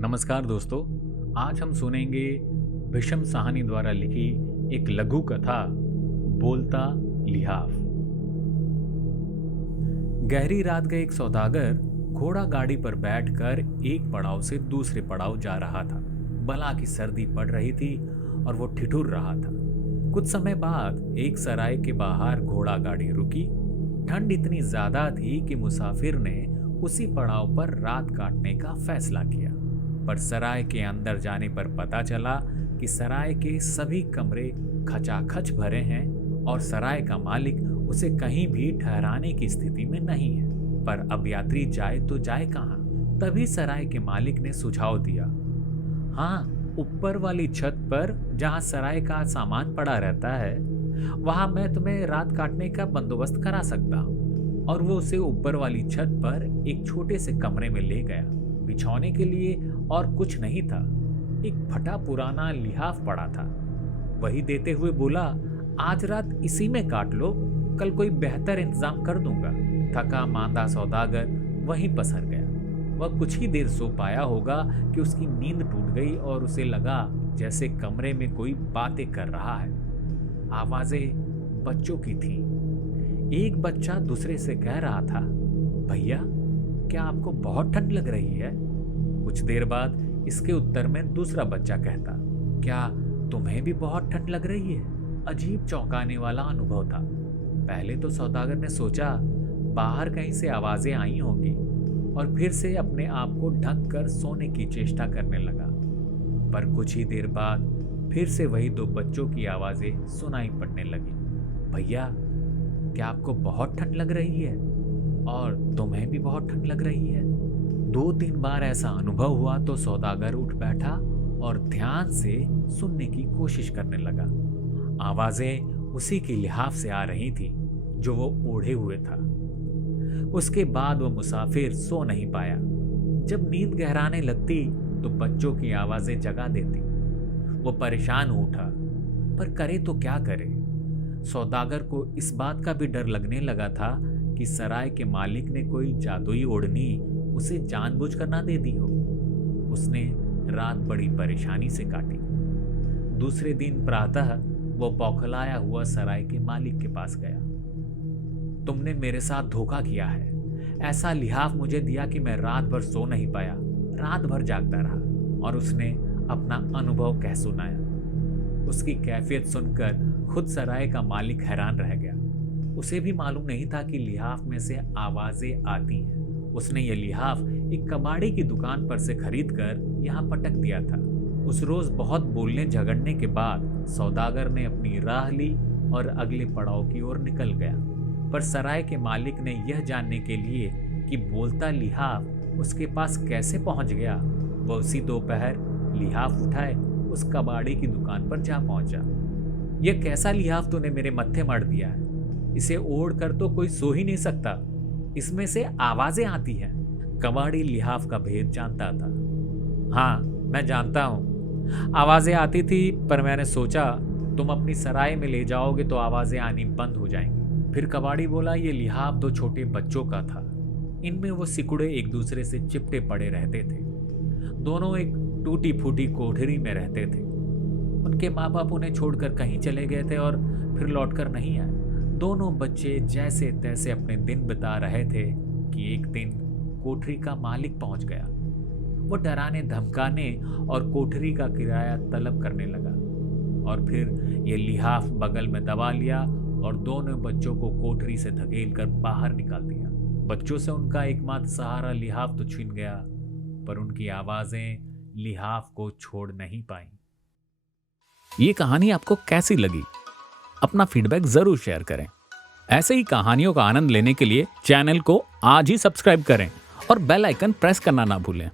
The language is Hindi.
नमस्कार दोस्तों। आज हम सुनेंगे विषम साहनी द्वारा लिखी एक लघु कथा बोलता लिहाफ। गहरी रात का एक सौदागर घोड़ा गाड़ी पर बैठकर एक पड़ाव से दूसरे पड़ाव जा रहा था। भला की सर्दी पड़ रही थी और वो ठिठुर रहा था। कुछ समय बाद एक सराय के बाहर घोड़ा गाड़ी रुकी। ठंड इतनी ज्यादा थी कि मुसाफिर ने उसी पड़ाव पर रात काटने का फैसला किया। पर सराय के अंदर जाने पर पता चला कि सराय के सभी कमरे खचाखच भरे हैं और सराय का मालिक उसे कहीं भी ठहराने की स्थिति में नहीं है। पर अब यात्री जाए तो जाए कहाँ? तभी सराय के मालिक ने सुझाव दिया, हाँ, ऊपर वाली छत पर जहाँ सराय का सामान पड़ा रहता है वहां मैं तुम्हें रात काटने का बंदोबस्त करा सकता हूँ। और वो उसे ऊपर वाली छत पर एक छोटे से कमरे में ले गया। बिछौने के लिए और कुछ नहीं था, एक फटा पुराना लिहाफ पड़ा था। वही देते हुए बोला, आज रात इसी में काट लो, कल कोई बेहतर इंतजाम कर दूंगा। थका मांदा सौदागर वहीं पसर गया। वह कुछ ही देर सो पाया होगा कि उसकी नींद टूट गई और उसे लगा जैसे कमरे में कोई बातें कर रहा है। आवाजें बच्चों की थीं। एक बच्चा दूसरे से कह रहा था, भैया क्या आपको बहुत ठंड लग रही है? कुछ देर बाद इसके उत्तर में दूसरा बच्चा कहता, क्या तुम्हें भी बहुत ठंड लग रही है? अजीब चौंकाने वाला अनुभव था। पहले तो सौदागर ने सोचा बाहर कहीं से आवाजें आई होंगी और फिर से अपने आप को ढक कर सोने की चेष्टा करने लगा। पर कुछ ही देर बाद फिर से वही दो बच्चों की आवाजें सुनाई पड़ने लगी। भैया क्या आपको बहुत ठंड लग रही है? और तुम्हें भी बहुत ठंड लग रही है? 2-3 बार ऐसा अनुभव हुआ तो सौदागर उठ बैठा और ध्यान से सुनने की कोशिश करने लगा। आवाजें उसी की लिहाफ से आ रही थी जो वो ओढ़े हुए था। उसके बाद वो मुसाफिर सो नहीं पाया। जब नींद गहराने लगती तो बच्चों की आवाजें जगा देती। वो परेशान हो उठा, पर करे तो क्या करे? सौदागर को इस बात का भी डर लगने लगा था कि सराय के मालिक ने कोई जादुई ओढ़नी उसे जानबूझकर ना दे दी हो। उसने रात बड़ी परेशानी से काटी। दूसरे दिन प्रातः वो बौखलाया हुआ सराय के मालिक के पास गया। तुमने मेरे साथ धोखा किया है। ऐसा लिहाफ मुझे दिया कि मैं रात भर सो नहीं पाया, रात भर जागता रहा। और उसने अपना अनुभव कह सुनाया। उसकी कैफियत सुनकर खुद सराय का मालिक हैरान रह गया। उसे भी मालूम नहीं था कि लिहाफ में से आवाजें आती हैं। उसने ये लिहाफ एक कबाड़ी की दुकान पर से खरीदकर यहाँ पटक दिया था। उस रोज बहुत बोलने झगड़ने के बाद सौदागर ने अपनी राह ली और अगले पड़ाव की ओर निकल गया। पर सराय के मालिक ने यह जानने के लिए कि बोलता लिहाफ उसके पास कैसे पहुंच गया, वह उसी दोपहर लिहाफ उठाए उस कबाड़ी की दुकान पर जा पहुंचा। यह कैसा लिहाफ तूने मेरे मत्थे मार दिया है? इसे ओढ़ कर तो कोई सो ही नहीं सकता। इसमें से आवाजें आती हैं। कबाड़ी लिहाफ का भेद जानता था। हाँ, मैं जानता हूँ आवाजें आती थी, पर मैंने सोचा तुम अपनी सराय में ले जाओगे तो आवाजें आनी बंद हो जाएंगी। फिर कबाड़ी बोला, ये लिहाफ दो छोटे बच्चों का था। इनमें वो सिकुड़े एक दूसरे से चिपटे पड़े रहते थे। दोनों एक टूटी फूटी कोठरी में रहते थे। उनके माँ बाप उन्हें छोड़कर कहीं चले गए थे और फिर लौटकर नहीं आए। दोनों बच्चे जैसे तैसे अपने दिन बिता रहे थे कि एक दिन कोठरी का मालिक पहुंच गया। वो डराने धमकाने और कोठरी का किराया तलब करने लगा। और फिर ये लिहाफ बगल में दबा लिया और दोनों बच्चों को कोठरी से धकेल कर बाहर निकाल दिया। बच्चों से उनका एकमात्र सहारा लिहाफ तो छीन गया, पर उनकी आवाजें लिहाफ को छोड़ नहीं पाई। ये कहानी आपको कैसी लगी? अपना फीडबैक जरूर शेयर करें। ऐसे ही कहानियों का आनंद लेने के लिए चैनल को आज ही सब्सक्राइब करें और बेल आइकन प्रेस करना ना भूलें।